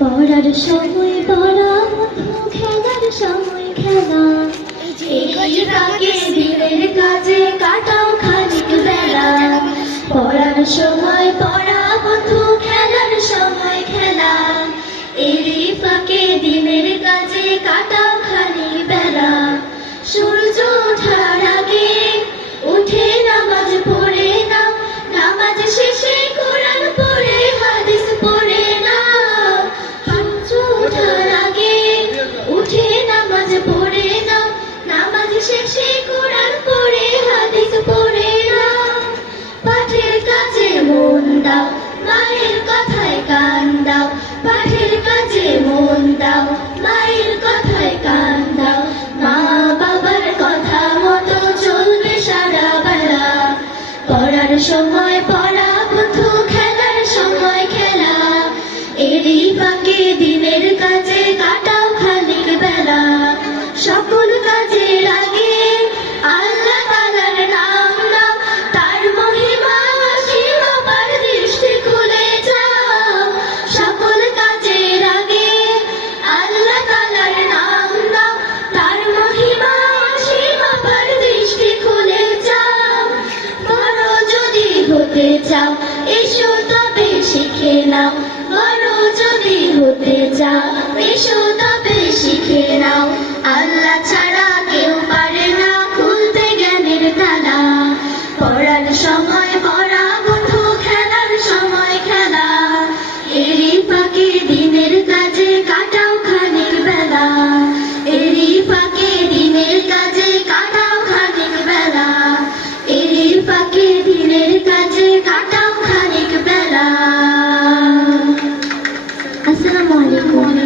পড়ার সময় পড়া, বন্ধু খেলার সময় খেলা। এই ফাঁকে দিনের কাজে কাটাও খানিক বেলা। পড়ার সময় পড়া, বন্ধু খেলার সময় খেলা। এরই ফাঁকে দিনের কাজে কাটাও খানিক বেলা। সূর্য ওঠার আগে উঠে নামাজ পড়ে নাও, নামাজ শেষে কোরআন পড়ে হাদিস পড়ে নাও। সূর্য ওঠার আগে উঠে নামাজ পড়ে নাও, নামাজ শেষে কোরআন পড়ে হাদিস পড়ে নাও। পাঠের কাজে মন দাও, মায়ের কথায় কান দাও। পাঠের কাজে মন দাও, মায়ের কথায় কান দাও। মা বাবার কথা মতো চলবে সারা বেলা। পড়ার সময় পড়া, বন্ধু খেলার সময় খেলা। এরই ফাঁকে দিনের কাজে কাটাও খানিক বেলা। সকল কাজের আগে আল্লাহ তাআলার নাম নাও, তার মহিমা অসীম অপার দৃষ্টি খুলে যাও। সকল কাজের আগে আল্লাহ তাআলার নাম নাও, তার মহিমা অসীম অপার দৃষ্টি খুলে যাও। বড় যদি হতে চাও, এসো তবে শিখে নাও। বড় যদি হতে চাও, এসো তবে শিখে নাও। আল্লাহ ছাড়া কেউ পারে না খুলতে জ্ঞানের তালা। পড়ার সময় পড়া, বন্ধু খেলার সময় খেলা। এরই ফাঁকে দিনের কাজে কাটাও খানিক বেলা। এরই ফাঁকে দিনের কাজে কাটাও খানিক বেলা। এরই ফাঁকে দিনের কাজে কাটাও খানিক বেলা। আসসালামু আলাইকুম।